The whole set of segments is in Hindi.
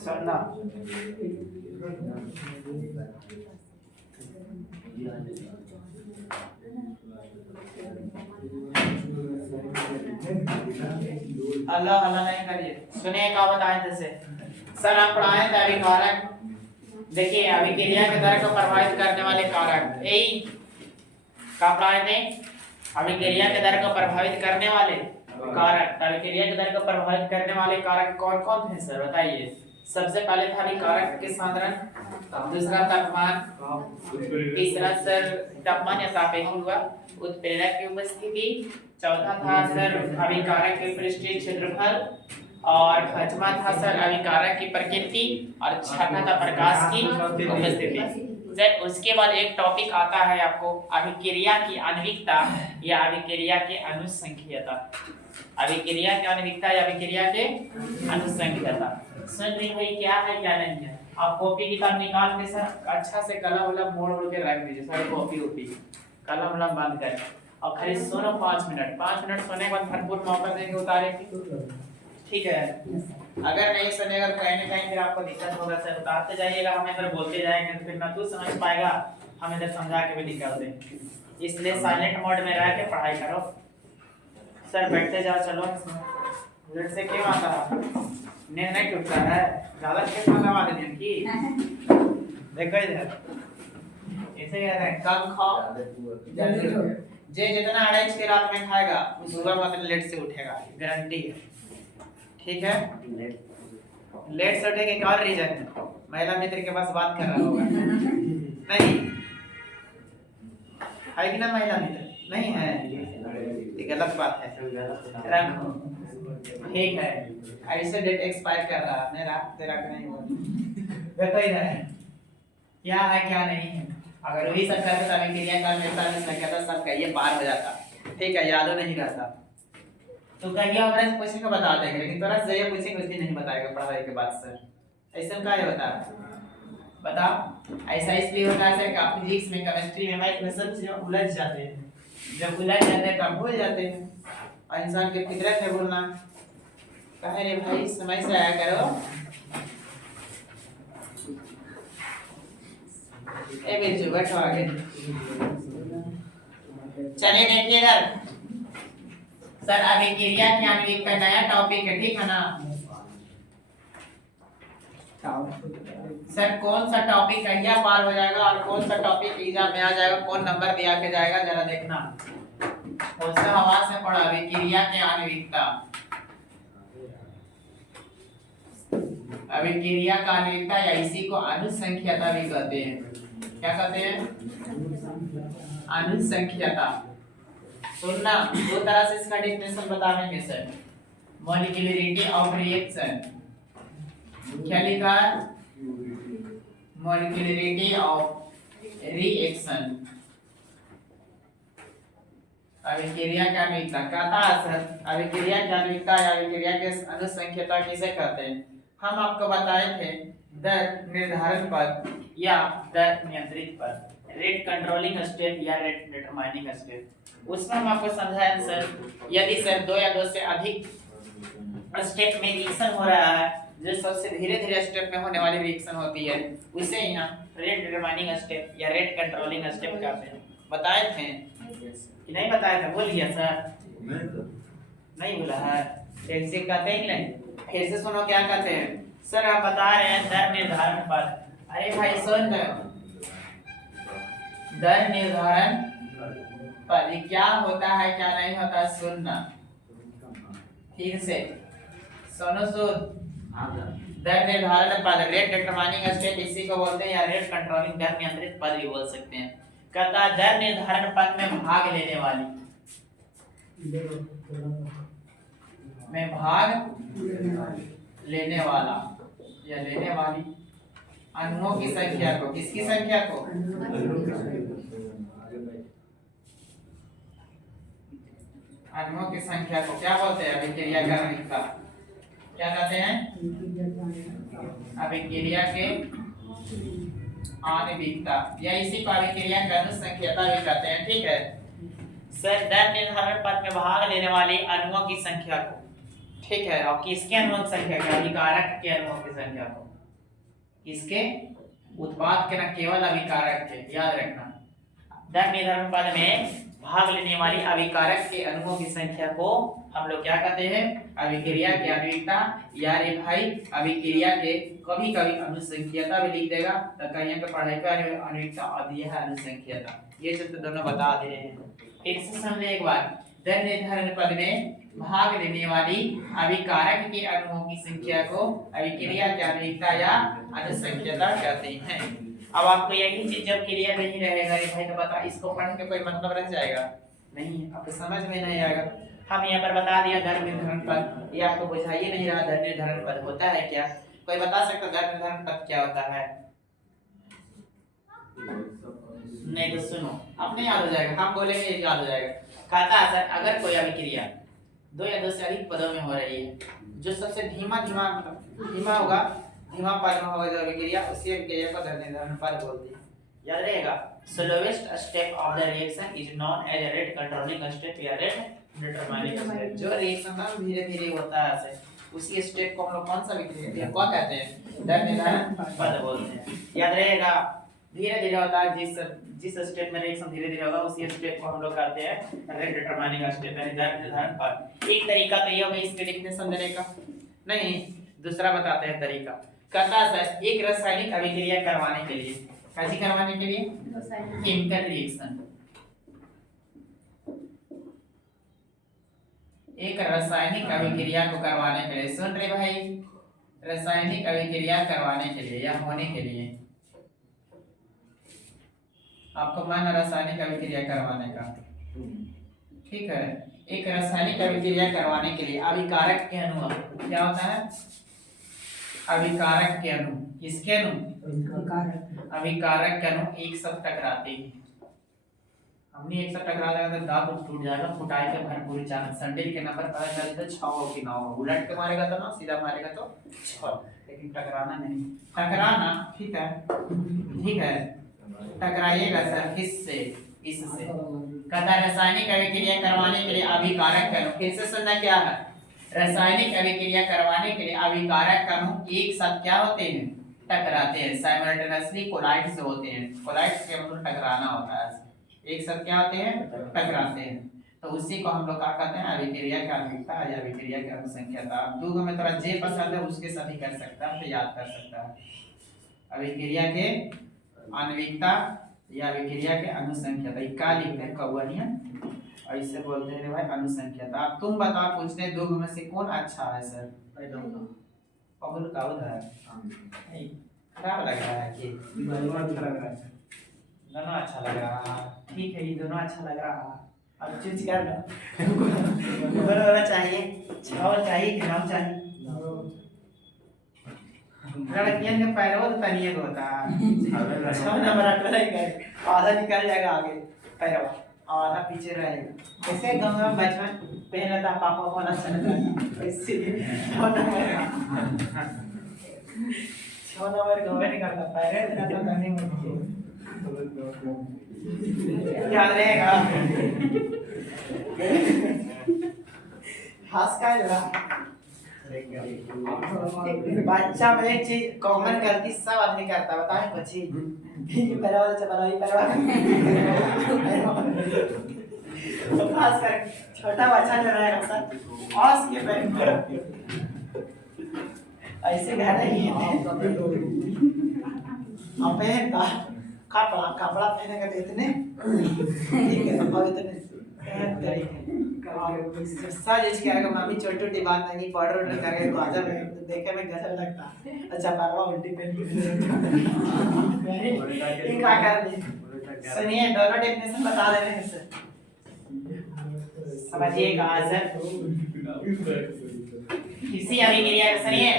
सुनना। अल्लाह अल्लाह नहीं करिए। सुनिए क्या बताएं थे सर आप पढ़ाएं थे अभी कारक। देखिए अभिक्रिया के दर को प्रभावित करने वाले कारक यही क्या पढ़ाए थे। अभिक्रिया के दर को प्रभावित करने वाले कारक। अभिक्रिया के दर को प्रभावित करने वाले कारक कौन कौन थे सर बताइए। सबसे पहले था अभिकारक के सांद्रण, दूसरा तापमान, तीसरा सर तापमान या सापेक्ष हुआ, उत्प्रेरक की उपस्थिति, चौथा था सर अभिकारक के पृष्ठीय क्षेत्रफल, और पांचवा था सर अभिकारक की प्रकृति, और छठा था प्रकाश की उपस्थिति। सर उसके बाद एक टॉपिक आता है आपको अभिक्रिया की आणविकता या अभिक्रिया के अनुसंख्यता। अभिक्रिया की आणविकता या अभिक्रिया के अनुसंख्यता सुन रही भाई क्या है क्या नहीं है। आप कॉपी किताब निकाल के सर अच्छा से कलम वलम मोड़ के रख दीजिए सारी कॉपी ओपी कलम वलम बंद कर और खाली सुनो 5 मिनट। 5 मिनट सोने के बाद भरपूर मौका देंगे उतारे की, ठीक है। अगर नहीं सुनेगा तो कहीं ना कहीं फिर आपको दिक्कत होगा सर। उतारते जाइएगा हम इधर बोलते जाएंगे तो फिर ना तू समझ पाएगा हम इधर समझा के भी निकाल देंगे। इसलिए साइलेंट मोड में रह के पढ़ाई करो सर। बैठते जाओ चलो। लेट से क्यों आता है नींद नहीं टूटता है ज्यादा खेत में लगा देते हैं कि देखो इधर ऐसे कहते हैं कम खाओ जल्दी। जे जितना अड़ाई के रात में खाएगा वो सुबह मतलब लेट से उठेगा, गारंटी है, ठीक है। लेट से उठेगा एक और रीजन है, महिला मित्र के पास बात कर रहा होगा नहीं है कि ना महिला मित्र नहीं है, ये गलत बात है रखो, ठीक है। ऐसे डेट एक्सपायर कर रहा मेरा तेरा नहीं हुआ देखो इधर क्या है क्या नहीं है। अगर वही सब करते तो अभिक्रिया का अनुसंख्यता सब का ये पार हो जाता, ठीक है, यादो नहीं रहता। तो कहिए हमरा से पूछे को बता देंगे लेकिन तोरा से ये पूछे कुछ नहीं बताएगा पढ़ाई के बाद सर। ऐसा का है बता ऐसा इसलिए होता है सर कि फिजिक्स में केमिस्ट्री में मैथ में सब चीजें उलझ जाते हैं। जब उलझ जाते हैं तब भूल जाते हैं और इंसान की फितरत है भूलना। कहे रे भाई समय से आया करो। ए बिरजू बैठो आगे। चलिए देखिए इधर सर अभिक्रिया की आणविक का नया टॉपिक है, ठीक है ना सर। कौन सा टॉपिक कहिया पार हो जाएगा और कौन सा टॉपिक एग्जाम में आ जाएगा, कौन नंबर दिया के जाएगा जरा देखना। उसका आवाज से पढ़ा अभिक्रिया की आणविकता। अभिक्रिया का आणविकता या इसी को अनुसंख्यता भी कहते हैं। क्या कहते हैं अनुसंख्यता। सुनना दो तरह से इसका डेफिनेशन बताएंगे सर। मॉलिक्यूलरिटी ऑफ रिएक्शन, क्या लिखा है मॉलिक्यूलरिटी ऑफ रिएक्शन। अभिक्रिया की आणविकता कहता है सर अभिक्रिया की आणविकता या अभिक्रिया के अनुसंख्यता किसे कहते हैं। हम आपको बताए थे दर निर्धारण पद या दर नियंत्रित पद, रेट कंट्रोलिंग स्टेप या रेट डिटरमाइनिंग स्टेप। उसमें हम आपको समझाया सर यदि सर 2 या 2 से अधिक स्टेप में रिएक्शन हो रहा है, जो सबसे धीरे धीरे स्टेप में होने वाली रिएक्शन होती है उसे यहाँ रेट डिटरमाइनिंग स्टेप या रेट कंट्रोलिंग स्टेप कहते हैं। बताए थे कि नहीं बताया था, बोल गया सर नहीं बोला है कैसे कहते हैं नहीं। फिर से सुनो क्या कहते हैं सर। आप बता रहे हैं दर निर्धारण पद। अरे भाई सुन दर निर्धारण पद क्या होता है क्या नहीं होता सुनना ठीक से सुनो। सुन दर निर्धारण पद रेट डिटरमाइनिंग स्टेप इसी को बोलते हैं या रेट कंट्रोलिंग दर नियंत्रित पद भी बोल सकते हैं। कहता दर निर्धारण पद में भाग लेने वाली लेने वाला या लेने वाली अणुओं की संख्या को, किसकी संख्या को अणुओं की संख्या को क्या बोलते हैं अभिक्रिया की आणविकता। क्या कहते हैं अभिक्रिया के आणविकता या इसी को अभिक्रिया की अनुसंख्यता भी कहते हैं, ठीक है सर। दर निर्धारण पद में भाग लेने वाली अणुओं की संख्या को, ठीक है, और किसके अणुओं की संख्या क्या? अभिकारक के अणुओं की संख्या को, किसके? उत्पाद के, न केवल अभिकारक के, याद रखना। दर निर्धारण पद में भाग लेने वाली अभिकारक के अणुओं की संख्या को हम लोग क्या कहते हैं? अभिक्रिया की आणविकता, या रे भाई अभिक्रिया के कभी कभी अनुसंख्यता भी लिख देगा, तो कहीं पे पढ़ाई का आणविकता और यह है अनुसंख्यता। ये सब तो दोनों बता दे रहे हैं। फिर से समझे एक बार, दर निर्धारण पद में भाग लेने वाली अभिकारक के अणुओं की संख्या को अभिक्रिया की आणविकता या अनुसंख्यता कहते हैं। अब आपको यही चीज जब क्लियर नहीं रहेगा रे भाई, तो बता इसको पढ़ के कोई मतलब रह जाएगा नहीं, आपको समझ में नहीं आएगा। हम यहाँ पर बता दिया दर निर्धारण पद, ये आपको बुझाइए नहीं रहा दर निर्धारण पद होता है क्या? कोई बता सकता दर निर्धारण पद क्या होता है? नहीं तो सुनो, अपने याद हो जाएगा, हम बोलेंगे याद हो जाएगा। कहता है सर, अगर कोई अभिक्रिया दो या दो से अधिक पदों में हो रही है, जो सबसे धीमा होगा, धीमा पद में होगा जो अभिक्रिया, उसी अभिक्रिया को दर निर्धारण पद बोलते हैं। याद रहेगा, slowest step of the reaction is known as a rate controlling step या रेट डिटरमाइनिंग स्टेप। जो रिएक्शन ना धीरे-धीरे होता है ऐसे, उसी स्टेप को हम लोग कौन सा अभिक्रिया को कहते हैं? दर निर्धारण पद बोलते हैं। याद रहेगा, धीरे-धीरे होता है, जिस स्टेप में रिएक्शन धीरे-धीरे होगा, उसी स्टेप को हम लोग कहते हैं रेट डिटरमाइनिंग स्टेप यानी दर निर्धारण पद। एक तरीका तो ये होगा इसके डेफिनेशन देने का, नहीं दूसरा बताते हैं तरीका। कहता है एक रासायनिक अभिक्रिया करवाने के लिए, कैसी करवाने के लिए? Chemical reaction. एक रासायनिक अभिक्रिया को करवाने के लिए, सुन रहे भाई, रासायनिक अभिक्रिया करवाने के लिए या होने के लिए आपको मन रासायनिक अभिक्रिया करवाने का, ठीक है। एक रासायनिक अभिक्रिया करवाने के लिए अभिकारक के अणु क्या होता है? अभिकारक के अणु, किसके अणु? अभिकारक के अणु एक साथ टकराते हैं। हमने एक साथ टकरा लगा तो दांत टूट जाएगा, फुटाई के भरपूर चांस। संडेल के नंबर पता चले तो 6 हो कि 9 हो, उलट के मारेगा तो 9, सीधा मारेगा तो 6, लेकिन टकराना नहीं। टकराना ठीक है, ठीक है, टकराइएगा सर किससे? इससे। कहता है रासायनिक अभिक्रिया करवाने के लिए अभिकारक अणु, फिर से सुनना क्या है? रासायनिक अभिक्रिया करवाने के लिए अभिकारक अणु एक साथ क्या होते हैं? टकराते हैं। साइमल्टेनियसली कोलाइड से होते हैं। कोलाइड के मतलब टकराना होता है, एक साथ क्या होते हैं? टकराते हैं। तो उसी को हम लोग क्या कहते हैं? अभिक्रिया की आणविकता या अभिक्रिया की अनुसंख्यता। दो में थोड़ा जे पसंद है उसके साथ ही कर सकता है, तो याद कर सकता है। अभिक्रिया के आणविकता या अभिक्रिया के अनुसंख्यता, क्या लिखते हैं कौवनिया, ऐसे बोलते हैं भाई अनुसंख्यता। अब तुम बताओ, पूछते हैं दो में से कौन अच्छा है सर? कबूल का उधर खराब लग रहा है कि दोनों अच्छा लग रहा है? ठीक है, ये दोनों अच्छा लग रहा है। अब चूज कर लो, दोनों वाला चाहिए, चावल चाहिए कि नाम चाहिए? लड़कियन के पैरों तो तनिए होता है, 6 नंबर अटल है, आधा निकल जाएगा आगे पैरों, आधा पीछे रहेगा। ऐसे गांव में बचपन पहले था पापा को ना चलता, इसलिए 6 नंबर गांव में नहीं करता, पैरे इतना तो करने में याद रहेगा। हंस का जरा बच्चा में एक चीज कॉमन गलती सब आदमी करता है, बताएं बच्ची पैरा वाला चपला ही पैरा तो खास कर छोटा बच्चा जो रहेगा सर हंस के पैर ऐसे घर ही है। अब पहनता कपड़ा पहनेगा तो इतने ठीक है, अब इतने सच इसके मम्मी छोटी छोटी बात नहीं पाउडर करके बाजा में देखे में गजब लगता। अच्छा पापा उल्टी पहन के क्या कर दी? सुनिए दोनों डेफिनेशन बता दे रहे हैं सर, समझिएगा सर। किसी अभिक्रिया सुनिए,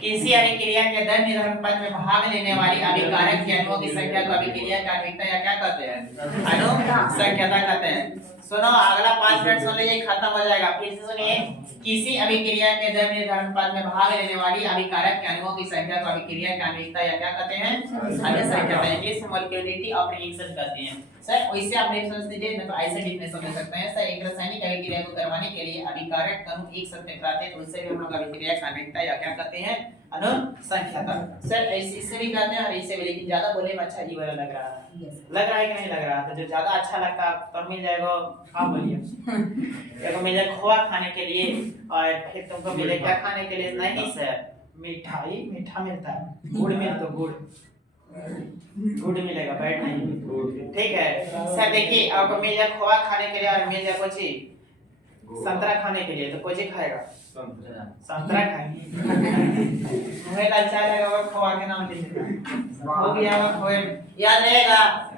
किसी अभिक्रिया के दर निर्धारण पद में भाग लेने वाली अभिकारक के अणुओं की संख्या को अभिक्रिया की आणविकता या क्या कहते हैं? अनुसंख्यता कहते हैं। सुनो अगला 5 मिनट सुन लीजिए, खत्म हो जाएगा। फिर से सुनिए, किसी अभिक्रिया के दर निर्धारण पद में भाग लेने वाली अभिकारक के अणुओं की संख्या को अभिक्रिया की आणविकता या क्या कहते हैं? अनुसंख्यता। इस मॉलिक्यूलरिटी ऑफ रिएक्शन कहते हैं। सर वैसे आप डिफरेंस दीजिए, नहीं तो ऐसे डिफरेंस दे सकते हैं सर। एक रासायनिक अभिक्रिया को करवाने के लिए अभिकारक अणु एक साथ टकराते हैं तो उससे भी हम लोग अभिक्रिया कार्मिकता या क्या कहते हैं, अनुसंख्यता। सर ऐसे इससे भी कहते हैं और इससे भी, लेकिन ज्यादा बोले में अच्छा ये वाला लग रहा है, लग रहा है कि नहीं लग रहा है? तो जो ज्यादा अच्छा लगता है तो मिल जाएगा, हाँ बोलिए। देखो मिल जाए खोआ खाने के लिए और फिर तुमको मिले क्या खाने के लिए? नहीं सर, मिठाई, मीठा मिलता है, गुड़ मिल तो गुड़ मिलेगा, बैठ नहीं, ठीक है सर। देखिए आपको मिल जाए खोआ खाने के लिए और मिल जाए कुछ संतरा खाने के लिए, तो कोई चीज खाएगा? संतरा खाएंगे। मुझे अच्छा लगेगा और खोआ के नाम लीजिएगा, हो गया वो खोए, याद रहेगा?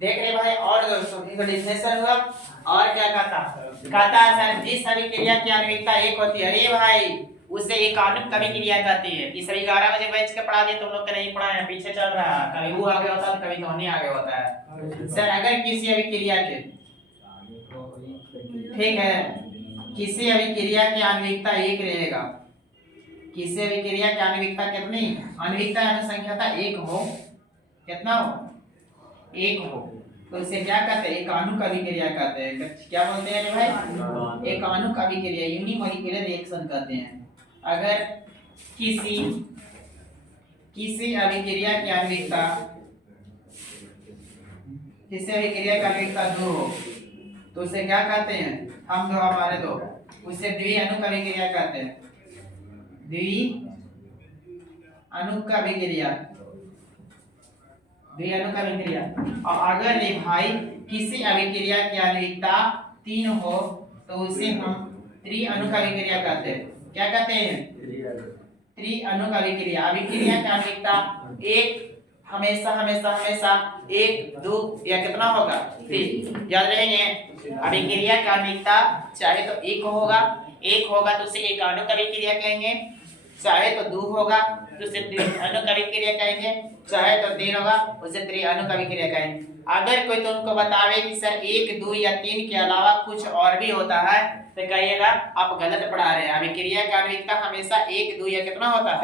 देख रहे भाई। और दोस्तों डिफिनेशन हुआ, और क्या कहता है सर, जिस अभिक्रिया की आणविकता एक होती है, अरे भाई उससे एक आणविक अभिक्रिया कहती है। इस सभी 11 बजे बैच के पढ़ा दिए तुम लोग के, नहीं पढ़ा है, पीछे चल रहा है, कभी वो आगे होता है कभी तो नहीं आगे होता है। सर अगर किसी अभिक्रिया के, ठीक है, किसी अभिक्रिया की आणविकता एक रहेगा, किसी अभिक्रिया की आणविकता कितनी, आणविकता अनुसंख्यता एक हो, कितना हो? एक हो, तो इसे क्या कहते हैं? एक आणुक अभिक्रिया कहते हैं। क्या बोलते हैं भाई? एक आणुक अभिक्रिया, यूनिमॉलिक्यूलर रिएक्शन कहते हैं। अगर किसी अभिक्रिया की आणविकता, किसी अभिक्रिया की आणविकता 2 हो तो उसे क्या कहते हैं? हम दो हमारे दो, उसे द्विअणुक अभिक्रिया कहते हैं, द्विअणुक अभिक्रिया, द्विअणुक अभिक्रिया। और अगर रे भाई किसी अभिक्रिया की आणविकता 3 हो तो उसे हम त्रिअणुक अभिक्रिया कहते हैं। क्या कहते हैं? त्रिअणुक अभिक्रिया। अभिक्रिया की आणविकता एक, हमेशा हमेशा हमेशा 1 2 या कितना होगा? 3। याद रहेंगे, अभिक्रिया की आणविकता चाहे तो 1 होगा, 1 होगा तो उसे एक आणुक अभिक्रिया कहेंगे, चाहे तो 2 होगा तो उसे द्विअणुक अभिक्रिया कहेंगे, चाहे तो 3 होगा उसे त्रिअणुक अभिक्रिया कहेंगे। अगर कोई तुमको बतावे कि सर 1 2 या 3 के अलावा कुछ और भी होता है तो कहिएगा आप गलत पढ़ा रहे हैं। अभिक्रिया का आणविकता हमेशा 1 2 या कितना होता है?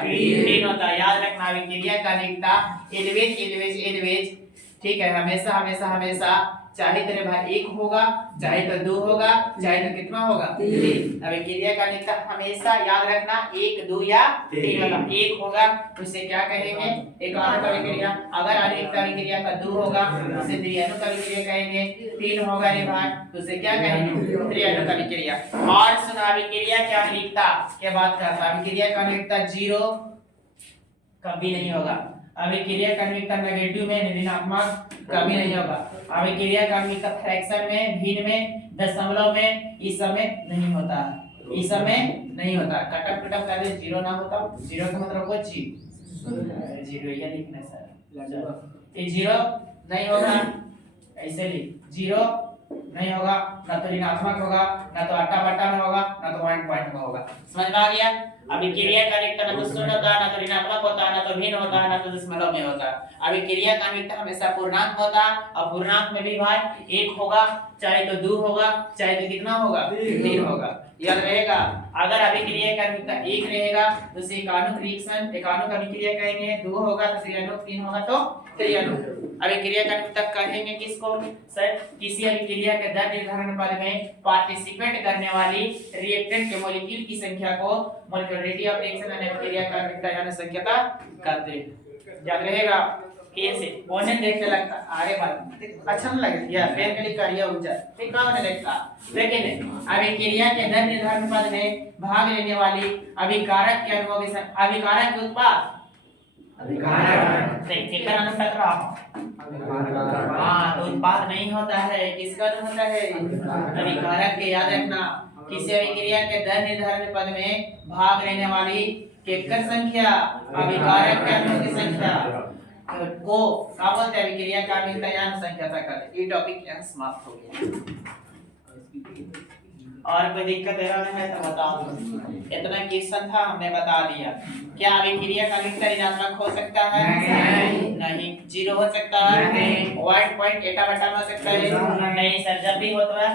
3 होता है। याद रखना, अभिक्रिया का आणविकता एलवेज, ठीक है, हमेशा हमेशा हमेशा चाहे तेरे भाई 1 होगा, चाहे तो 2 होगा, चाहे तो कितना होगा? 3। अभिक्रिया का आणविकता हमेशा याद रखना 1 2 या 3 होगा। 1 होगा तो उसे क्या कहेंगे? एक आणुक अभिक्रिया। अगर आणविकता अभिक्रिया का 2 होगा तो उसे द्विअणुक अभिक्रिया कहेंगे। 3 होगा रे भाई तो उसे क्या कहेंगे? त्रिअणुक अभिक्रिया। और सुनो, अभिक्रिया की आणविकता के बात करता है, अभिक्रिया की आणविकता 0 कभी नहीं होगा। अभिक्रिया का आणविकता नेगेटिव में, ऋणात्मक कभी नहीं होगा। अभिक्रिया का आणविकता फ्रैक्शन में, भिन्न में, दशमलव में, इस समय नहीं होता है, इस समय नहीं होता। कटअप कटअप कर दे, 0 ना होता, 0 का मतलब कुछ चीज 0 ये लिखना सर, ये 0 नहीं होगा, ऐसे लिख 0 नहीं होगा, ना तो ऋणात्मक होगा, ना तो आटा बट्टा में होगा, ना तो पॉइंट में होगा। समझ में आ गया? अभिक्रिया का आणविकता ना तो शून्य होता, ना तो ऋणात्मक होता, ना तो भिन्न होता, ना तो दशमलव में होता। अभिक्रिया का आणविकता हमेशा पूर्णांक होता, और पूर्णांक में भी भाई 1 होगा, चाहे तो 2 होगा, चाहे तो कितना होगा? 3 होगा। याद रहेगा, अगर अभिक्रिया का आणविकता 1 रहेगा तो उसे एक आणुक रिएक्शन, एक आणुक अभिक्रिया कहेंगे। 2 होगा तो त्रिअणुक, 3 होगा तो त्रिअणुक। अभिक्रिया का आणविकता कहेंगे किसको? सर किसी अभिक्रिया के दर निर्धारण पद में पार्टिसिपेट करने वाली रिएक्टेंट के मॉलिक्यूल की संख्या को मोलिकुलरिटी ऑफ रिएक्शन एंड अभिक्रिया का आणविकता यानी संख्यता कहते हैं। याद रहेगा, कैसे ओने देखने लगता आगे बात अच्छा नहीं लगे या पेन के लिए करिए ऊंचा, ठीक ना होने लगता। लेकिन अभिक्रिया के दर निर्धारण पद में भाग लेने वाली अभिकारक के अणुओं के अभिकारक के उत्पाद, अभिकारक नहीं कितना अनुपात रहा, हां तो उत्पाद नहीं होता है, किसका होता है? अभिकारक के। याद रखना, किसी अभिक्रिया के दर निर्धारण पद में भाग लेने वाली केकर संख्या, अभिकारक के अणुओं की संख्या को क्या बोलते हैं? अभिक्रिया का आणविकता यानी संख्याता कहते हैं। ये टॉपिक यहाँ समाप्त हो गया। और कोई दिक्कत है तो बताओ। इतना क्वेश्चन था हमने बता दिया। क्या अभिक्रिया का आणविकता ऋणात्मक हो सकता है? नहीं। 0 हो सकता है? 1 एटा बटा में हो सकता है? नहीं सर, जब भी होता है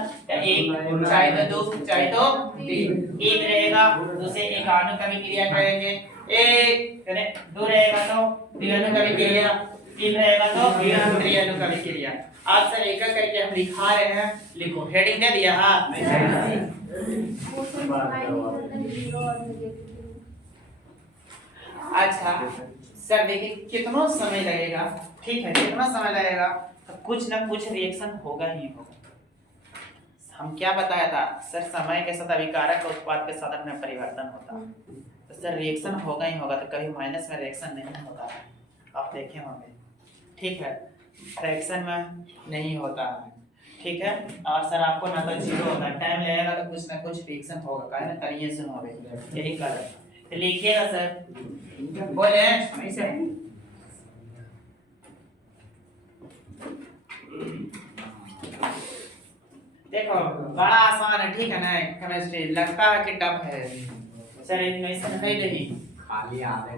1, चाहे तो 2, चाहे तो 3। 1 रहेगा तो उसे एक आणुक अभिक्रिया कहेंगे, 1 2 रहेगा तो द्विअणुक अभिक्रिया, तीन रहेगा तो त्रिअनुकविक्रिया। आज सर एक एक करके हम लिखा रहे हैं, लिखो। हेडिंग दे दिया? हाँ अच्छा सर देखिए कितना समय लगेगा, ठीक है कितना समय लगेगा, तो कुछ ना कुछ रिएक्शन होगा ही होगा। हम क्या बताया था सर, समय के साथ अभिकारक और उत्पाद के साथ अपना परिवर्तन होता है, तो सर रिएक्शन होगा ही होगा, तो कभी माइनस में रिएक्शन नहीं होता है, आप देखे होंगे, ठीक है फ्रैक्शन में नहीं होता है, ठीक है। और सर आपको ना तो जीरो होगा, टाइम लगेगा तो कुछ ना कुछ रिएक्शन होगा, काहे ना रिएक्शन होगा, यही कारण। तो लिखिएगा सर, बोले ऐसे देखो बड़ा आसान है, ठीक है ना, केमिस्ट्री लगता है कि टफ है सर, इनमें है नहीं खाली आधे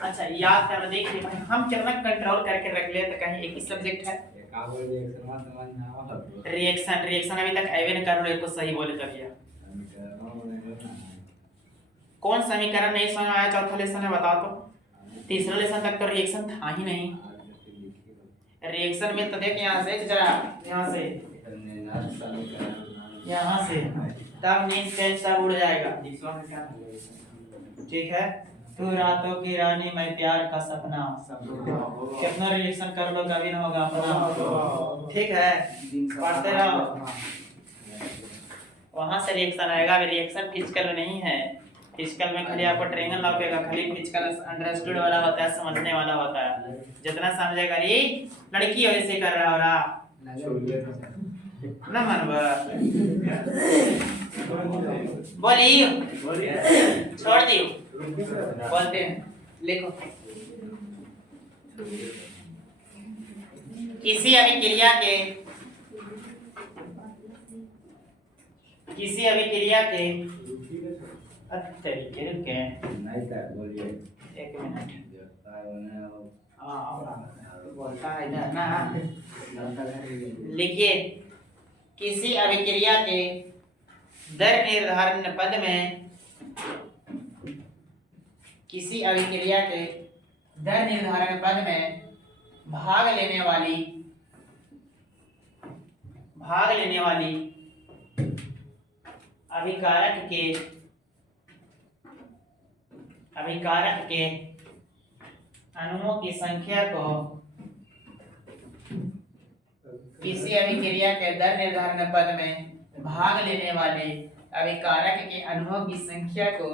अच्छा याद कर देखिए हम कितना कंट्रोल करके रख ले, तो कहीं एक ही सब्जेक्ट है रिएक्शन, रिएक्शन अभी तक आवे न कर रहे को सही बोले करिए। कौन समीकरण नहीं समझ आया चौथा लेसन में बता तो, तीसरा लेसन तक तो रिएक्शन था ही नहीं। रिएक्शन में तो देख यहाँ से जरा, यहाँ से तब नींद पेन सब उड़ जाएगा, ठीक है। तू रातों की रानी मैं प्यार का सपना, कितना रिएक्शन कर लो कभी ना होगा अपना, ठीक है पढ़ते रहो। वहां से रिएक्शन आएगा, रिएक्शन फिजिकल नहीं है, फिजिकल में खाली आपको ट्रायंगल लौकेगा, खाली फिजिकल अंडरस्टूड वाला होता है, समझने वाला होता है, जितना समझेगा ये लड़की वैसे कर रहा हो रहा ना मनवा बोलिए छोड़ दियो बोलते हैं, लिखो किसी अभिक्रिया के, किसी अभिक्रिया के तरीके रुके एक मिनट बोलता है ना, लिखिए किसी अभिक्रिया के दर निर्धारण पद में, किसी अभिक्रिया के दर निर्धारण पद में भाग लेने वाली अभिकारक के अणुओं की संख्या को, किसी अभिक्रिया के दर निर्धारण पद में भाग लेने वाले अभिकारक के अणुओं की संख्या को,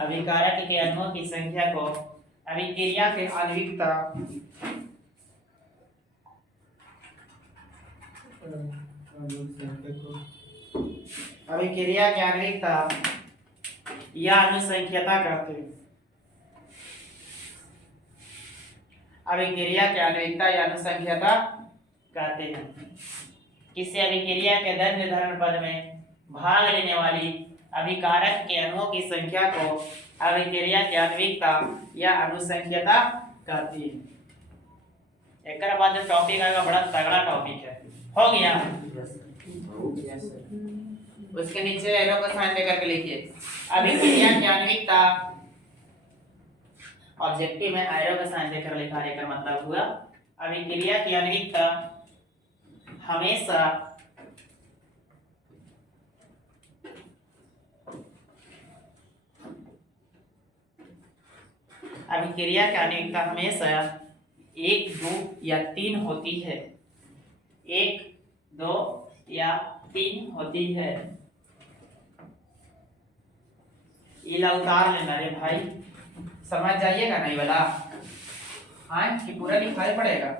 अभिकारक के अणुओं की संख्या को अभिक्रिया के आणविकता, अभिक्रिया के आणविकता या अनुसंख्यता कहते हैं, अभिक्रिया के आणविकता या अनुसंख्यता कहते हैं। किसी अभिक्रिया के दर निर्धारण पद में भाग लेने वाली अभिकारक के अणुओं की संख्या को अभिक्रिया के आणविकता या अनुसंख्यता कहती है। एक बाद जो टॉपिक आएगा बड़ा तगड़ा टॉपिक है, हो गया उसके नीचे एरो का साइन देकर के लिखिए अभिक्रिया की आणविकता, ऑब्जेक्टिव में एरो का साइन देकर लिखा का मतलब हुआ अभिक्रिया की आणविकता हमेशा अभिक्रिया की आणविकता हमेशा 1, 2 या 3 होती है, 1, 2 या 3 होती है। इला उतार लेना रे भाई, समझ जाइएगा नहीं वाला, हाँ कि पूरा लिखाई पड़ेगा।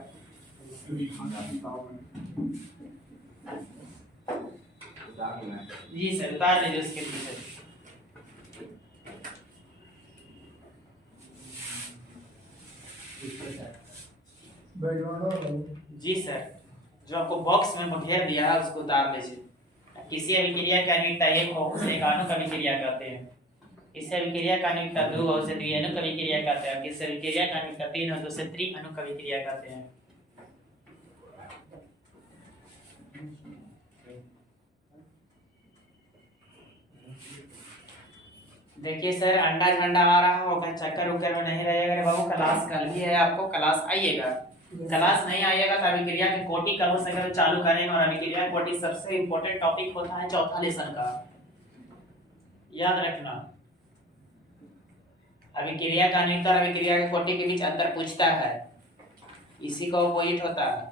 जी सर उतार लीजिए उसके पीछे। जी सर जो आपको बॉक्स में घेर दिया है उसको उतार लीजिए। किसी अभिक्रिया का अणुता एक हो उसे एक आणविक अभिक्रिया कहते हैं, किसी अभिक्रिया का अणुता 2 हो उसे द्विअणुक अभिक्रिया कहते हैं, किसी अभिक्रिया का अणुता 3 हो तो उसे त्रिअणुक अभिक्रिया कहते हैं। देखिए सर, अंडा झंडा आ रहा होगा, चक्कर उक्कर में नहीं रहेगा। अरे बाबू क्लास कल भी है, आपको क्लास आइएगा। क्लास नहीं आइएगा तो अभिक्रिया की कोटि कब हो सके तो चालू करेंगे। और अभिक्रिया कोटि सबसे इम्पोर्टेंट टॉपिक होता है चौथा लेसन का, याद रखना। अभिक्रिया का अनियमित और अभिक्रिया की कोटि के बीच अंतर पूछता है, इसी को अपोजिट होता है।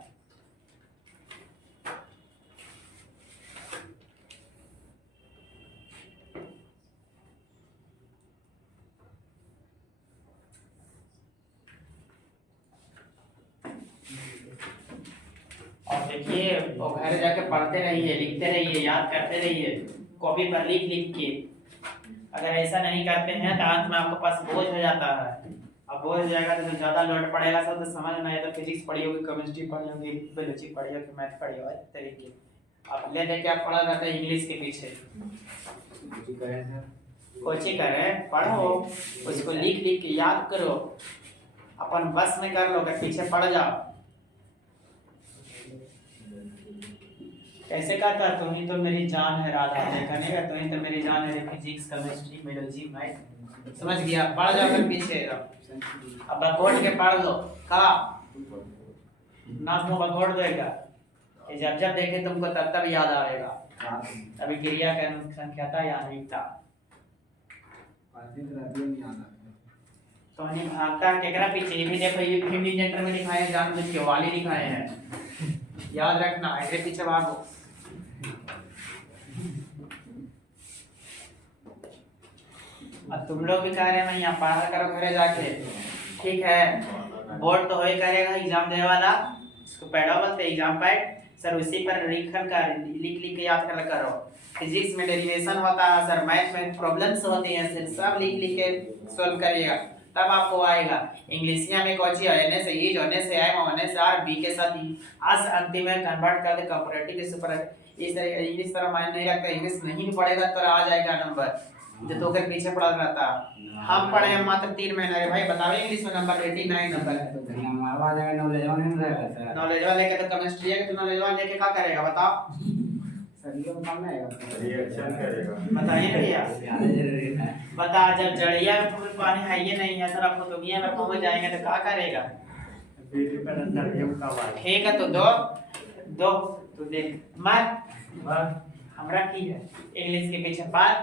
और देखिए वो घर जाके पढ़ते रहिए, लिखते रहिए, याद करते रहिए, कॉपी पर लिख लिख के। अगर ऐसा नहीं करते हैं तो अंत में आपके पास बोझ हो जाता है। अब बोझ हो जाएगा तो ज्यादा लोड पड़ेगा, सब तो समझ में आए तो फिजिक्स पढ़ी होगी, केमिस्ट्री पढ़ी होगी, बायोलॉजी पढ़ी होगी, मैथ पढ़ी होगी, इस तरीके अब ले लेके आप पढ़ा रहता है इंग्लिश के पीछे। कोचिंग करें, पढ़ो, उसको लिख लिख के याद करो, अपन बस में कर लो, पीछे पढ़ जाओ। कैसे कहता है, तुम ही तो मेरी जान है राधा, कहेगा तुम ही तो मेरी जान है, फिजिक्स केमिस्ट्री बायोलॉजी मैथ, समझ गया? पढ़ जाओ फिर पीछे, अब बकोट के पढ़ लो का ना, तुम बकोट देगा कि जब जब देखे तुमको तब तब याद आएगा। अभी क्रिया का संख्याता या अनियमितता तो नहीं भागता केकरा पीछे। ये भी देखो, ये फीमेल जेंडर में दिखाए हैं, जानबूझ के वाली दिखाए हैं, याद रखना, ऐसे पीछे भागो। अब तुम लोग भी कह रहे हैं यहाँ पढ़ा करो घरे जाके, ठीक है? बोर्ड तो होई करेगा एग्जाम देने वाला, इसको पैडा बोलते एग्जाम पैड सर, उसी पर लिख लिख के याद कर करो। फिजिक्स में डेरिवेशन होता है सर, मैथ में प्रॉब्लम्स होती हैं सर, सब लिख लिख के सॉल्व करिएगा तब आपको आएगा। इंग्लिशिया में कोची होने से ई होने से आई होने से आर बी के साथ आज अंतिम में कन्वर्ट कर दे कंपैरेटिव के सुपर। इस तरह इंग्लिश तरह मायने नहीं रखता, इंग्लिश नहीं पढ़ेगा तो आ जाएगा नंबर जो के पीछे पड़ा रहता। हम पढ़े हैं मात्र 3 महीने, अरे भाई बताओ इंग्लिश में नंबर 89 नंबर है। नॉलेज वाले के तो केमिस्ट्री है, तो नॉलेज वाले लेके क्या करेगा बताओ? बताइए भैया, बता जब जड़िया में फूल पानी है ये नहीं है सर, आपको तो में पहुंच जाएंगे तो क्या करेगा? ठीक है तो दो तो देख मत हमरा की है इंग्लिश के पीछे बात।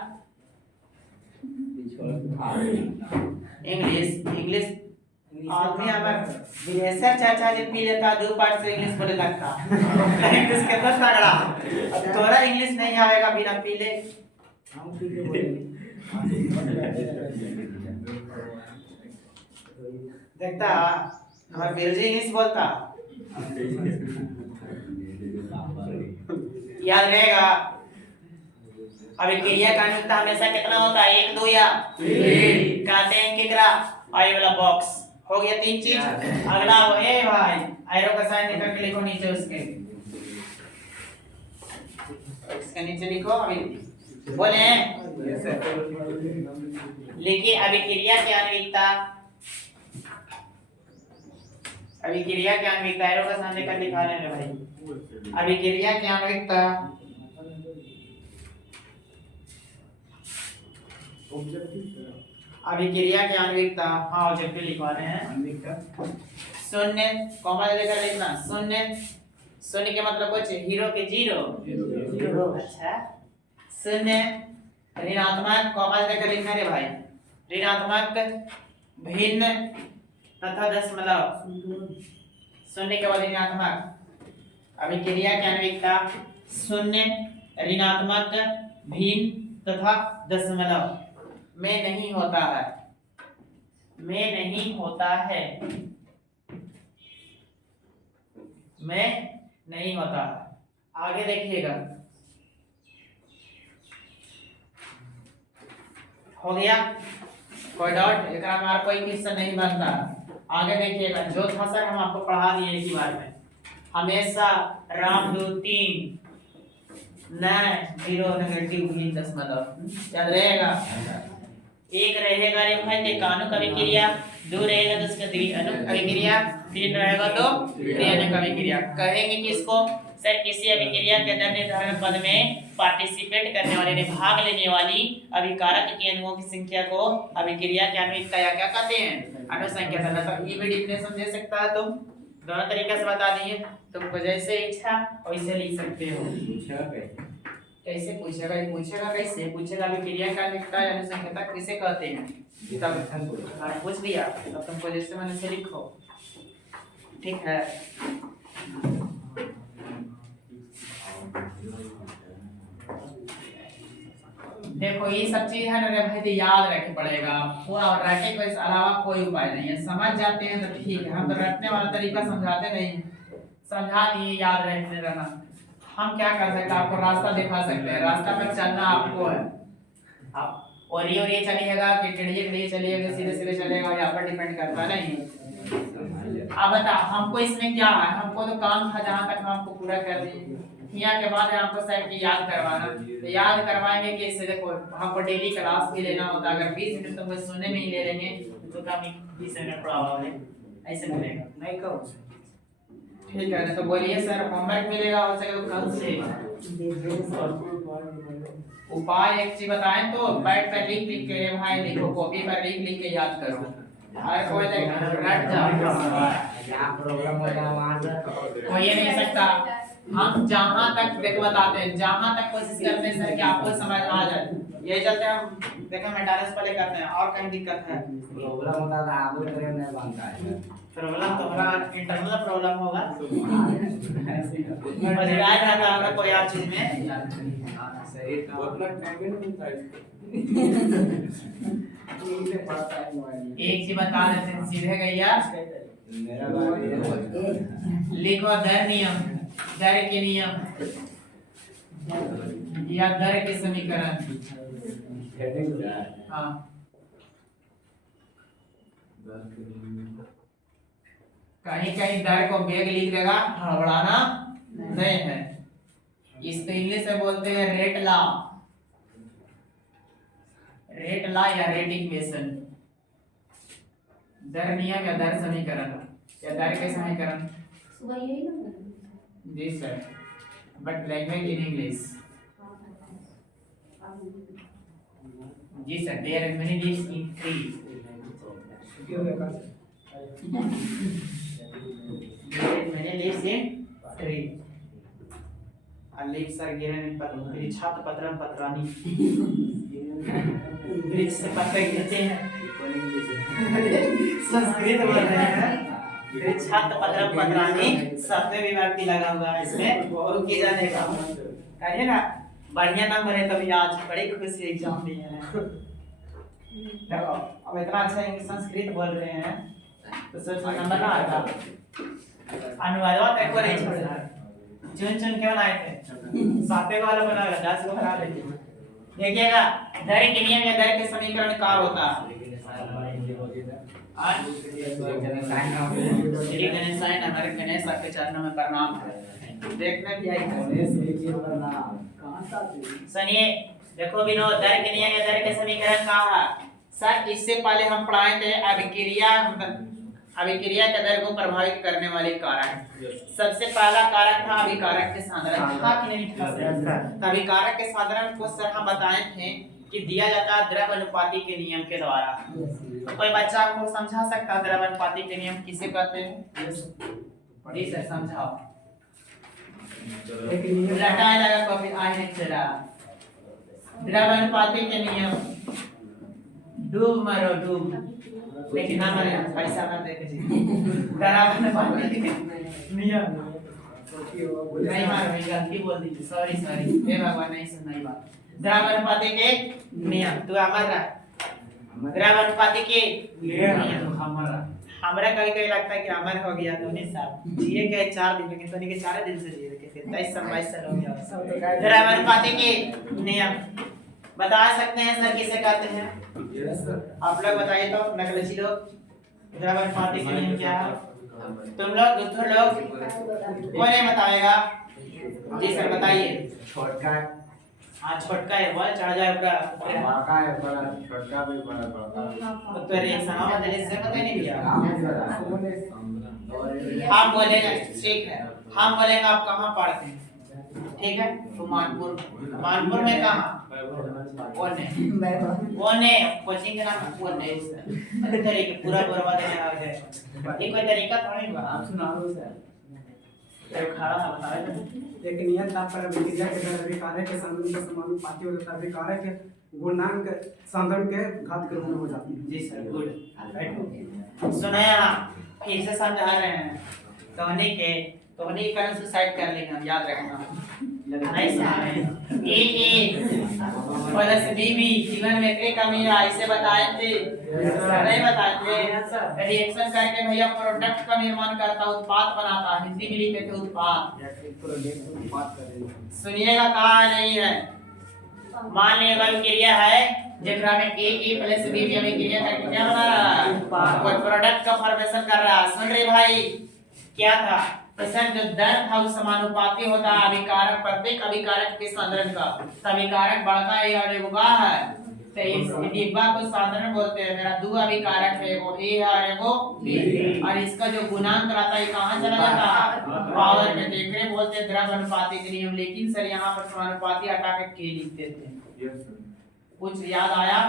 इंग्लिश आदमी अगर विदेशर चाचा जी पी लेता 2 पार्ट से इंग्लिश बोले लगता इंग्लिश कितना तगड़ा। अब तोरा इंग्लिश नहीं आएगा बिना पी ले, देखता हमारा बिरजी इंग्लिश बोलता, याद रहेगा। अभी क्रिया का अनुक्ता हमेशा कितना होता है? 1 2 या 3 कहते हैं केकरा? आई वाला बॉक्स हो गया 3 चीज। अगला वो ए भाई एरो का साइन निकाल के लिखो नीचे उसके इसके नीचे लिखो। अभी बोले लिखिए अभिक्रिया की आणविकता, अभिक्रिया की आणविकता एरो का साइन निकाल लिखा लेने भाई। अभिक्रिया की आणविकता अभिक्रिया की आणविकता, हाँ ऑब्जेक्टिव लिखवा रहे हैं। शून्य कॉमा लेकर लिखना, शून्य के मतलब कुछ हीरो के जीरो। अच्छा शून्य ऋणात्मक कॉमा लेकर लिखना रे भाई, ऋणात्मक भिन्न तथा दशमलव। शून्य के बाद ऋणात्मक। अभिक्रिया की आणविकता शून्य ऋणात्मक भिन्न तथा दशमलव में नहीं होता है, में नहीं होता है, में नहीं होता है। आगे देखिएगा, हो गया कोई डाउट? एक हमारा कोई क्वेश्चन नहीं बनता। आगे देखिएगा, जो था सर हम आपको पढ़ा दिए एक ही बार में। हमेशा राम 2 3 0 नेगेटिव भिन्न दशमलव याद रहेगा। एक रहेगा रे भाई ते कानुक अभिक्रिया, 2 रहेगा तो उसका द्विअनुक अभिक्रिया, 3 रहेगा तो त्रिअनुक अभिक्रिया। कहेंगे कि इसको सर किसी अभिक्रिया के दर निर्धारक पद में पार्टिसिपेट करने वाले ने भाग लेने वाली अभिकारक के अणुओं की संख्या को अभिक्रिया की आण्विकता या क्या कहते हैं, अनुसंख्या कहते हैं। तो ये भी डिफिनेशन दे सकता है, तुम दोनों तरीके से बता दिए, तुमको जैसे इच्छा वैसे लिख सकते हो। कैसे पूछेगा, ये पूछेगा कैसे पूछेगा, अभिक्रिया की आण्विकता या अनुसंख्या किसे कहते हैं, तब पूछ दिया, अब तुमको जैसे मैंने से लिखो, ठीक है। देखो ये सब चीज है ना भाई, तो याद रखे पड़ेगा पूरा, और रटे को इस अलावा कोई उपाय नहीं है। समझ जाते हैं तो ठीक है, हम तो रटने वाला तरीका समझाते नहीं, समझा दिए, याद रखने रहना। हम क्या कर सकते हैं, आपको रास्ता दिखा सकते हैं, रास्ता पर चलना आपको है। आप और ये चलिएगा कि टेढ़ी चलिएगा, सीधे सीधे चलेगा, यहाँ पर डिपेंड करता नहीं। अब बता हमको इसमें क्या है, हमको तो काम था जहाँ तक हमको पूरा कर दिए, यहाँ के बाद हमको सर की याद करवाना, तो याद करवाएंगे कि इससे देखो हमको डेली क्लास भी लेना होता है, अगर 20 मिनट तुमको सुनने में ही ले लेंगे तो कम 20 मिनट पढ़ाओ, ऐसे मिलेगा नहीं कहो, ठीक है। तो बोलिए सर होमवर्क मिलेगा हो सके तो कल से। उपाय एक चीज बताएं तो बैठ कर लिख के भाई लिखो, कॉपी पर लिख के याद करो, हर कोई रट जा कोई नहीं सकता। हम जहां तक देखो बताते हैं, जहां तक कोशिश करते हैं सर कि आपको समझ आ जाए, ये चलते हम देखो मेंटेनेंस पहले करते हैं, और कहीं दिक्कत है प्रॉब्लम होता है आदमी ट्रेन नहीं बनता है, प्रॉब्लम तो हमारा इंटरनल प्रॉब्लम होगा मजेदार रहता होगा कोई और चीज में सही उतना टाइम नहीं मिलता है। एक चीज बता देते हैं सीधे गैया, लिखो दर नियम, दर के नियम या दर के समीकरण। हाँ कहीं कहीं दर को बेग लिख देगा, हड़बड़ाना नहीं है। इसको इंग्लिश में बोलते हैं रेट लॉ, रेट लॉ या रेट इक्वेशन। दर नियम या दर समीकरण या दर के समीकरण। जी sir, but language in English. जी sir, there are many leaves in tree. मैंने लीव्स इन ट्री, और लीव्स आर गिवन इन वृक्षात पत्रम पत्राणि। वृक्ष से पत्ते गिरते हैं, संस्कृत बोल रहे हैं। वृक्षात पत्रम पत्राणि सत्य विभक्ति लगा हुआ है इसमें, और की जाने का करिए ना, बढ़िया नंबर है तभी आज बड़ी खुशी एग्जाम दिए हैं। देखो अब इतना अच्छा संस्कृत बोल रहे हैं तो सोच नंबर ना आएगा। अनुवाद तक को नहीं छोड़ना, चुन चुन के बनाए थे, सातवें वाला बनाएगा 10 को बना देंगे। देखिएगा दर के नियम या दर के समीकरण का होता है, श्री गणेश साइन हमारे गणेश आपके चरणों में प्रणाम है। देखने भी आई सुनिए, देखो विनोद दर के नियम या दर के समीकरण का है सर। इससे पहले हम पढ़ाए थे अभिक्रिया के दर को प्रभावित करने वाले कारक। सबसे पहला कारक था अभिकारक के साधारण, था कि नहीं था? अभिकारक के साधारण को सर हम बताए थे कि दिया जाता है द्रव अनुपाती के नियम के द्वारा। तो कोई बच्चा हमको समझा सकता है द्रव अनुपाती के नियम किसे कहते हैं? जी सर समझाओ। रटाया लगा कॉपी आज नहीं चला। द्रव अनुपाती के नियम, डूब मरो डूब, लेकिन ना मरे पैसा ना दे के द्रव अनुपाती के नियम नहीं मार भाई, गलती बोल दी, सॉरी हे भगवान नहीं सुनाई बात। द्रव अनुपाती के नियम तू अमर रहा, द्रव अनुपाती के नियम हमरा कहीं लगता है कि अमर हो गया तो नहीं साहब, जिए के 4 दिन लेकिन तो नहीं के 4 दिन से जिए के 23 साल 22 साल हो गया। द्रव अनुपाती के नियम बता सकते हैं सर किसे कहते हैं? यस सर, आप लोग बताइए तो नकलची लोग, द्रव अनुपाती के नियम क्या है? तुम लोग दूसरे लोग कौन है बताएगा? जी सर बताइए। छोटका, हाँ छोटका है, बोल चढ़ जाए ऊपर, बड़का है बड़ा, छोटका भी बड़ा बड़ा। तो रिएक्शन आवाज जल्दी से पता नहीं दिया। हम बोलेंगे ठीक है, हम बोलेंगे आप कहाँ पढ़ते हैं? ठीक है। तो मानपुर में कहाँ ओने कोचिंग के नाम ओने तरीके पूरा बर्बाद देने आ गए। ये कोई तरीका थोड़ी बा। आप सुनाओ सर। तो खड़ा है बताओ। एक नियत ताप पर अभिक्रिया के द्वारा अभिकारक के संबंध का समानुपाती होता है। अभिकारक के गुणांक साधारण के घात के रूप में हो जाती है। जी सर गुड। सुनाया फिर से समझा रहे हैं। तोहनी करन सुसाइड कर लेंगे हम, याद रखना। नहीं सुना रहे ए प्लस बीबी जीवन में एक कमी है ऐसे बताए थे नहीं बताए थे। रिएक्शन करके भैया प्रोडक्ट का निर्माण करता, उत्पाद बनाता, हिंदी में लिखे थे उत्पाद। सुनिएगा कहा नहीं है। मान लीजिए अभिक्रिया है जेकरा में ए प्लस बी अभिक्रिया करके क्या बना रहा है, कोई प्रोडक्ट का फॉर्मेशन कर रहा है। सुन रहे भाई क्या था तो सर जो दर था वो समानुपाती होता है अभिकारक, प्रत्येक अभिकारक के साधारण का। अभिकारक बढ़ता है और एगो का है तो इस डिब्बा को साधारण बोलते हैं। मेरा दो अभिकारक है, एगो ए और एगो बी, और इसका जो गुणांक रहता है कहाँ चला जाता है पावर में। देख रहे बोलते हैं द्रव अनुपाती के नियम, लेकिन सर यहाँ पर समानुपाती हटा के के लिखते थे। कुछ याद आया?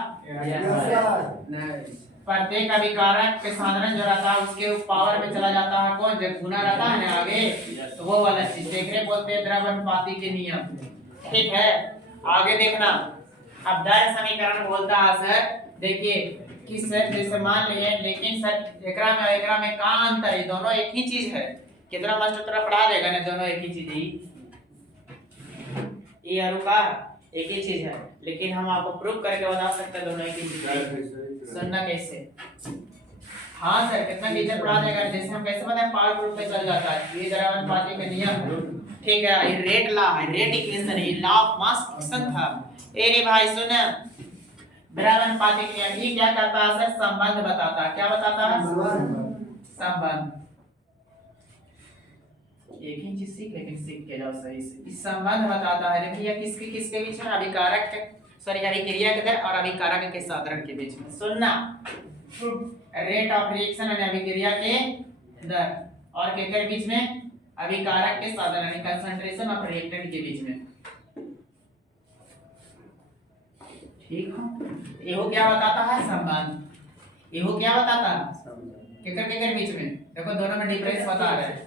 प्रत्येक अभिकारक के साधारण जो रहता है उसके पावर में चला जाता है कौन, जब गुना रहता है ना आगे तो वो वाला चीज देख रहे बोलते हैं द्रव अनुपाती के नियम। ठीक है आगे देखना। अब दर समीकरण बोलता है सर देखिए कि सर जैसे मान लिए लेकिन सर एकरा में का अंतर है, दोनों एक ही चीज है। कितना मास्टर तरह पढ़ा देगा ना, दोनों एक ही चीज है। ये और का एक ही चीज है, लेकिन हम आपको प्रूव करके बता सकते हैं दोनों एक ही चीज है। सुनना कैसे? हाँ सर कितना टीचर पढ़ा देगा। जैसे हम कैसे बताएं पावर ग्रुप में चल जाता है ये द्रव अनुपाती का नियम। ठीक है ये रेट लॉ है, रेट इक्वेशन है, लॉ ऑफ मास एक्शन था। ए रे भाई सुन द्रव अनुपाती का नियम ये क्या करता है सर, संबंध बताता है। क्या बताता है? संबंध। एक ही चीज सीख लेकिन सीख के जाओ सही से। इस संबंध बताता है भैया किसके किसके बीच में, अभिकारक के सॉरी अभिक्रिया के दर और अभिकारक के साधारण के बीच में। सुनना रेट ऑफ रिएक्शन और अभिक्रिया के दर और के बीच में, अभिकारक के साधारण कंसंट्रेशन ऑफ रिएक्टेंट के बीच में। ठीक है ये क्या बताता है संबंध। ये क्या बताता है केकर बीच में। देखो दोनों में डिफरेंस बता रहे हैं।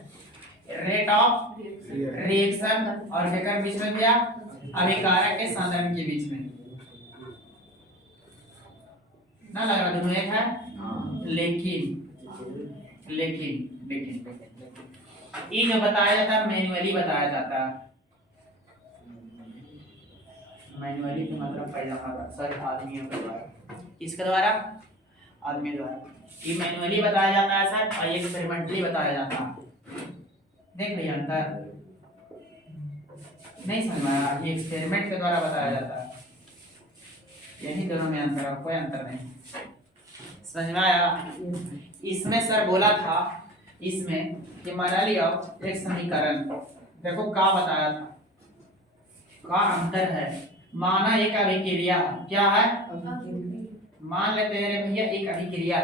रेट ऑफ रिएक्शन और केकर बीच में भैया, अभिकारक के साधारण के बीच में। ना लग रहा दोनों एक है, लेकिन ये जो बताया जाता है मैन्युअली बताया जाता है। मैन्युअली का मतलब पहला सर आदमियों के द्वारा, किसके द्वारा? आदमी द्वारा। ये मैन्युअली बताया जाता है सर और एक्सपेरिमेंटली बताया जाता है। देख भैया अंतर नहीं समझ आया, ये एक्सपेरिमेंट के द्वारा बताया जाता है। यही दोनों में अंतर है, कोई अंतर नहीं। समझ में आया? इसमें सर बोला था इसमें कि माना लिया एक समीकरण, देखो क्या बताया था, का अंतर है। माना एक अभिक्रिया क्या है, मान लेते हैं भैया एक अभिक्रिया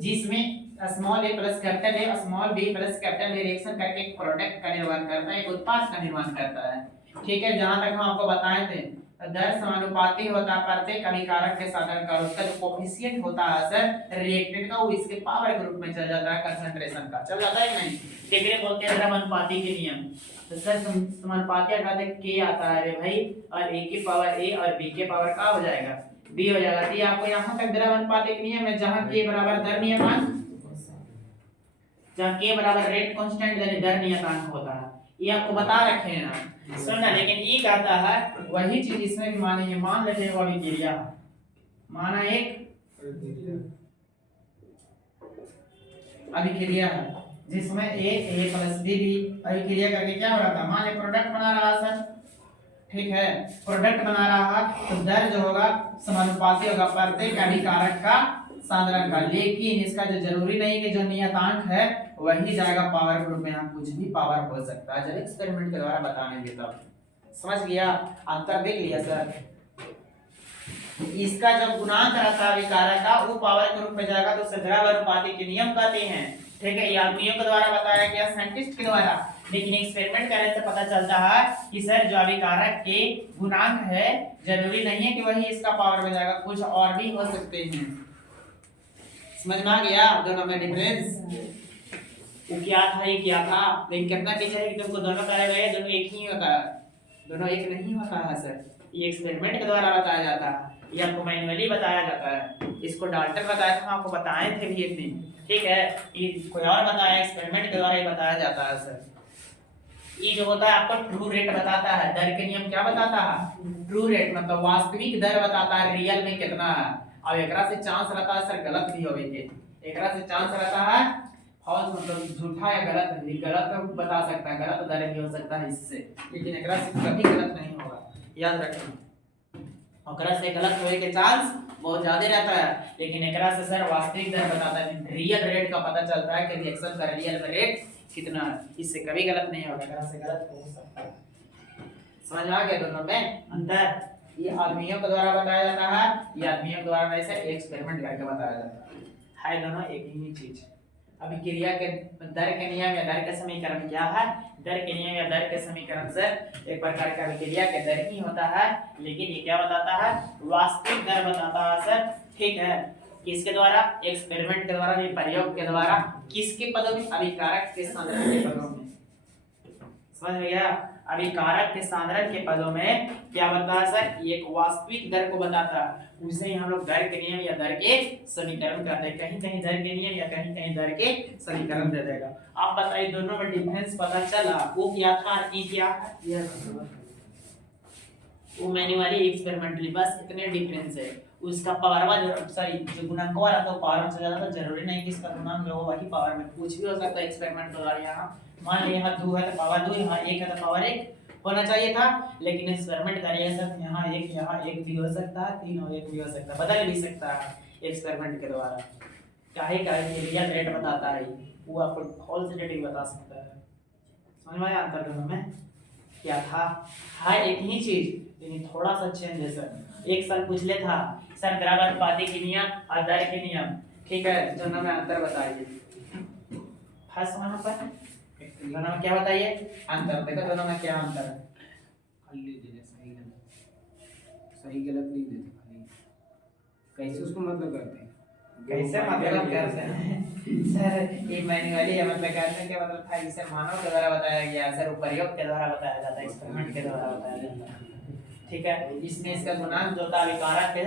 जिसमें small A plus capital A small B plus capital A reaction करके एक प्रोडक्ट का निर्माण करता है, एक उत्पाद का निर्माण करता है। ठीक है जहां तक हम आपको बताए थे दर समानुपाती होता है प्रत्येक अभिकारक के साधारण का, उसका जो कोफिशिएंट होता है सर रिएक्टेंट का वो इसके पावर के रूप में चल जाता है, कंसंट्रेशन का चल जाता है नहीं। देखिए बोलते हैं द्रव अनुपाती के नियम। तो सर समानुपाती अर्थात के आता है रे भाई और ए की पावर ए और बी के पावर का हो जाएगा बी हो जाएगा। तो आपको यहाँ तक द्रव अनुपाती के नियम है जहाँ के बराबर दर नियतांक, जहाँ के बराबर रेट कांस्टेंट यानी दर नियतांक होता है, ये आपको बता रखे हैं ना। सुनना लेकिन ये कहता है वही चीज इसमें भी मानेंगे। मान लेते हैं वो अभिक्रिया माना एक अभिक्रिया है जिसमें ए प्लस बी अभिक्रिया करके क्या हो रहा था, मान ले प्रोडक्ट बना रहा सर। ठीक है प्रोडक्ट बना रहा है तो दर जो होगा समानुपाती होगा प्रत्येक अभिकारक का साधारण का, लेकिन इसका जो जरूरी नहीं कि जो नियतांक है वही जाएगा पावर के रूप में, यहाँ कुछ भी पावर हो सकता है। जब एक्सपेरिमेंट के द्वारा बताने तब समझ गया, अंतर देख लिया सर। इसका जो गुणांक रहता है अभिकारक का वो पावर के रूप में जाएगा तो द्रव अनुपाती के नियम कहते हैं। ठीक है, ये आदमियों के द्वारा बताया गया, साइंटिस्ट के द्वारा। लेकिन एक्सपेरिमेंट करने से पता चलता है कि सर जो अभिकारक के गुणांक है जरूरी नहीं है कि वही इसका पावर में जाएगा, कुछ और भी हो सकते हैं। समझ में आ गया दोनों में डिफरेंस? वो क्या था, ये क्या था, लेकिन कितना पीछे है कि तुमको दोनों करे गए, दोनों एक ही होता है, दोनों एक नहीं होता है सर। ये एक्सपेरिमेंट के द्वारा बताया जाता है, ये आपको मैन्युअली बताया जाता है। इसको डाल्टन बताया था, आपको बताए थे भी एक दिन, ठीक है। ये कोई और बताया, एक्सपेरिमेंट के द्वारा ही बताया जाता है सर। ये जो होता है आपको ट्रू रेट बताता है, दर के नियम क्या बताता है, ट्रू रेट मतलब वास्तविक दर बताता है, रियल में कितना है। अब एकरा से चांस रहता है सर गलत भी होवे के, एकरा से चांस रहता है फॉल्स मतलब झूठा या गलत, गलत बता सकता है, गलत दर भी हो सकता है इससे, लेकिन एकरा से कभी गलत नहीं होगा, याद रखना। ओकरा से गलत होए के चांस बहुत ज्यादा रहता है, लेकिन एकरा से सर वास्तविक दर बताता है, रियल रेट का पता चलता है कि रिएक्शन का रियल में रेट कितना है, इससे कभी गलत नहीं होगा, एकरा से गलत हो सकता है। समझ आ गया दोनों में अंतर? ये आदमियों के द्वारा बताया जाता है, ये आदमियों के द्वारा ऐसे एक्सपेरिमेंट करके बताया जाता है दोनों एक ही चीज। अभी क्रिया के दर के नियम या दर के समीकरण क्या है, दर के नियम या दर के समीकरण सर एक प्रकार का अभिक्रिया के दर ही होता है, लेकिन ये क्या बताता है, वास्तविक दर बताता है सर, ठीक है। किसके द्वारा, एक्सपेरिमेंट के द्वारा, प्रयोग के द्वारा, किसके पदों में, अभिकारक के सांद्रण के पदों में। समझ में गया? अभिकारक के सांद्रण के पदों में क्या बताता है सर, एक वास्तविक दर को बताता है, उसे ही हम लोग दर के नियम या दर के समीकरण कहते हैं। कहीं कहीं दर के नियम या कहीं कहीं दर के समीकरण दे देगा। आप बताइए दोनों में डिफरेंस पता चला, वो क्या था, ये क्या है, वो मैन्युअली एक्सपेरिमेंटली, बस इतने डिफरेंस है। उसका पावर जो सॉरी जो गुणांक वाला तो पावर से ज्यादा तो जरूरी नहीं कि इसका गुणांक जो हो वही पावर में, कुछ भी हो सकता है एक्सपेरिमेंट के द्वारा। यहाँ मान लीजिए यहाँ 2 है तो पावर 2, यहाँ 1 है तो पावर 1 होना चाहिए था, लेकिन एक्सपेरिमेंट करिए सर, यहाँ 1 भी हो सकता है, 3 और 1 भी हो सकता है, बदल भी सकता है एक्सपेरिमेंट के द्वारा। चाहे रियल रेट बताता है, वो आपको फॉल्स रेट भी बता सकता है। समझ में आया अंतर दोनों में क्या था? है एक ही चीज लेकिन थोड़ा सा चेंज है सर। एक साल पूछ ले था सर द्रव्यानुपाती के नियम और दर के नियम, ठीक है, दोनों में अंतर बताइए। फर्स्ट वन पर दोनों में क्या बताइए अंतर, देखो दोनों में क्या अंतर है। खाली दे दे, सही गलत नहीं देते, खाली कैसे उसको मतलब करते हैं, कैसे मतलब करते हैं सर, ये मैन्युअली है, मतलब करने के मतलब था, इसे मानव के द्वारा बताया गया सर, प्रयोग के द्वारा बताया जाता है, एक्सपेरिमेंट के द्वारा बताया जाता है, ठीक है। इसमें इसका गुणांक जो होता है अभिकारक है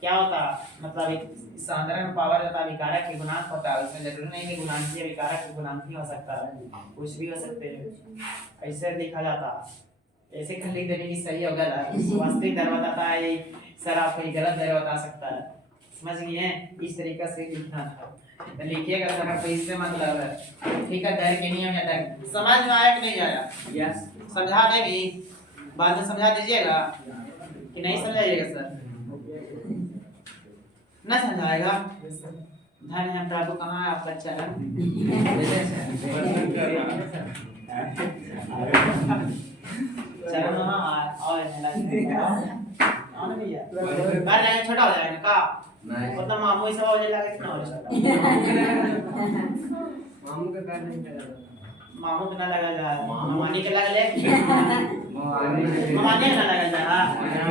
क्या होता है, मतलब एक सांद्रण पावर होता है, अभिकारक के गुणांक होता है, उसमें जरूरी नहीं कि गुणांकीय अभिकारक के गुणांक ही हो सकता है, कुछ भी हो सकते हैं, ऐसे देखा जाता है। ऐसे खाली देने की सही होगा, वास्तविक दर बताता है सर, आपको गलत दर बता सकता है। समझ गए? इस तरीके से लिखना था, तो लिखिएगा सर, आपको इससे मतलब है, ठीक है। दर के नियम या दर समझ में आया कि नहीं आया? यस, समझा देंगे, बाद में समझा दीजिएगा कि नहीं समझाइएगा सर? ना समझाएगा? धन है प्रभु, कहाँ है आपका चरण? चरण वहाँ और ना भैया, बाहर जाएगा छोटा हो जाएगा का? मतलब मामू सब हो जाएगा, कितना हो जाएगा? मामू के पैर नहीं चला, मामू के ना लगा जा, मामानी के लगा ले, मामानी के ना लगा जा,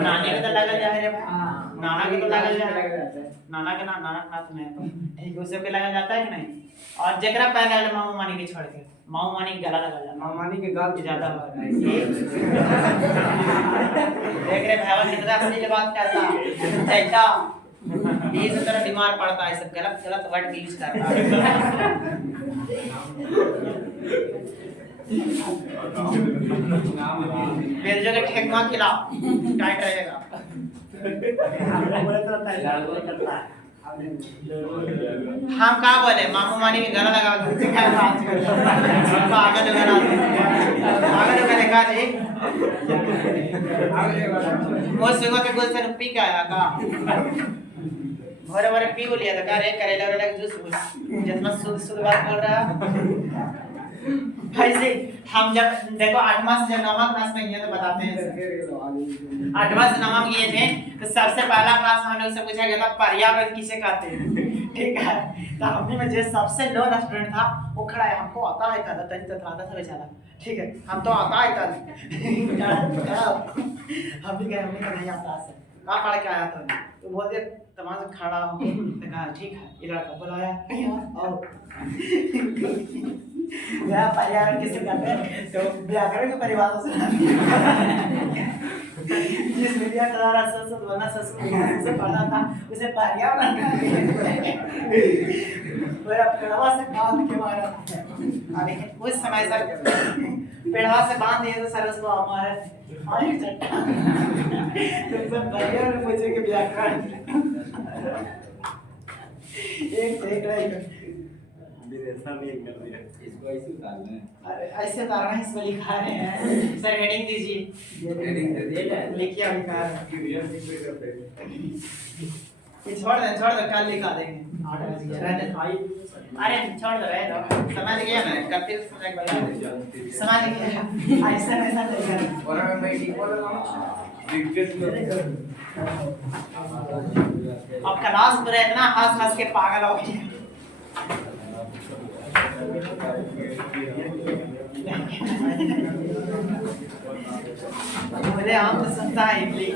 नानी के तो लगा जा रे भाई, नाना के तो लगा जा, नाना के ना नाना नाथ में तो ठीक उसे के लगा जाता है कि नहीं? और जेकरा पैर लगा मामू मानी के छोड़ के, मामू मानी के गला लगा जा, मामानी के गाल ज्यादा देख रहे भाई कितना असली बात करता है, ऐसा ये सब तरह बीमार पड़ता है, सब गलत गलत वर्ड यूज करता है। मेरे जगह ठेकुआ खिलाओ, टाइट रहेगा। हम कहाँ बोले मामू मानी में गला लगा पागल देखा जी, वो सुबह के गोल से पी के आया का, भरे भरे पी लिया था का रे, करेला वाला जूस जितना शुद्ध बात बोल रहा ऐसे। हम जब देखो 8वां से जब 9वां क्लास में गए तो बताते हैं, 8वां से 9वां में गए थे तो सबसे पहला क्लास में हम लोग से पूछा गया था पर्यावरण किसे कहते हैं, ठीक है तो हमने में जो सबसे लो स्टूडेंट था वो खड़ा है हमको आता है कल तनी तो आता था बेचारा ठीक है हम तो आता है कल हम भी गए हमने कहा नहीं आता है कहाँ पढ़ के आया तो बोलते तमाम खड़ा हो तो कहा ठीक है ये लड़का बुलाया और व्याकरण किसे कहते हैं तो व्याकरण की परिभाषा सुना जिस विद्या का द्वारा संस्कृत वरना संस्कृत से पढ़ा था उसे पर्यावरण और अब कड़वा से बांध के मारा अभी उस समय सर पेड़वा से बांध दिए तो सर उसको हमारे आए चट्टा तो सब पर्यावरण पूछे कि व्याकरण एक से एक रही इसको ऐसे उतारना है। अरे ऐसे उतारना है इसमें लिखा रहे हैं सर हेडिंग दीजिए हेडिंग दे दिया लिखिए अभी कार क्लियर नहीं पे करते ये छोड़ दो कल लिखा देंगे रहने दो अरे छोड़ दो रहे दो समझ गया ना करते समझ गया समझ गया ऐसा नहीं कर और मैं मीटिंग बोल रहा हूं डिक्टेट अब क्लास में इतना हंस के पागल हो गए मुझे आम तो सुनता है इडली